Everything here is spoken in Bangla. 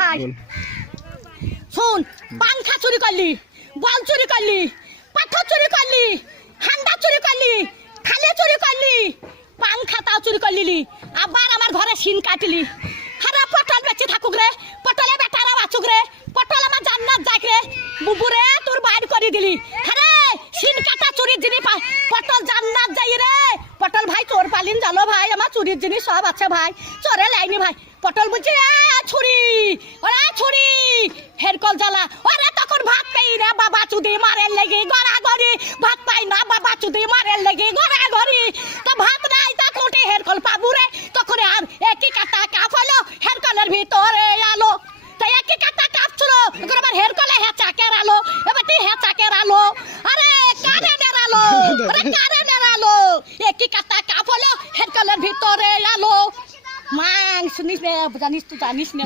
ভাই শুন, পাংখা চুরি করলি, বল চুরি করলি, পাথর চুরি করলি, হান্ডা চুরি করলি, খালে চুরি করলি, পাংখাটাও চুরি করলি, আবার আমার ঘরে সিন কাটলি। হারা পটল বেঁচে থাকুক রে, পটলে বেটারা বাঁচুক রে, পটল আমার জান্নাত যাক রে, বুবুরে তোর বাইর করে দিলি। হারে সিন কাটা চুরির জিনিস পটল জান্নাত যাই রে। পটল ভাই চোর পালিন জানো ভাই, আমার চুরির জিনিস সব আছে ভাই, চোরে লাইনি ভাই। পটল বলছে ছুরি, ওরা ছুরি হেরকল জ্বালা, ওরা তখন ভাত পাই না বাবা চুদি মারের লেগে গড়াগড়ি, ভাত পাই না বাবা চুদি মারের লেগে গড়াগড়ি, তো ভাত নাই তা কোটে হেরকল পাবু রে। তখন আর একই কাটা কাপ হলো, হেরকলের ভিতরে আলো, তাই একই কাটা কাপ ছিল, এখন আবার হেরকলে হেঁচাকের আলো, এবার তুই হেঁচাকের আলো, আরে কারেন্টের আলো, আরে কারেন্টের আলো, একই কাটা কাপ হলো, হেরকলের ভিতরে আলো। মাং শুনিস না, জানিস তো জানিস না।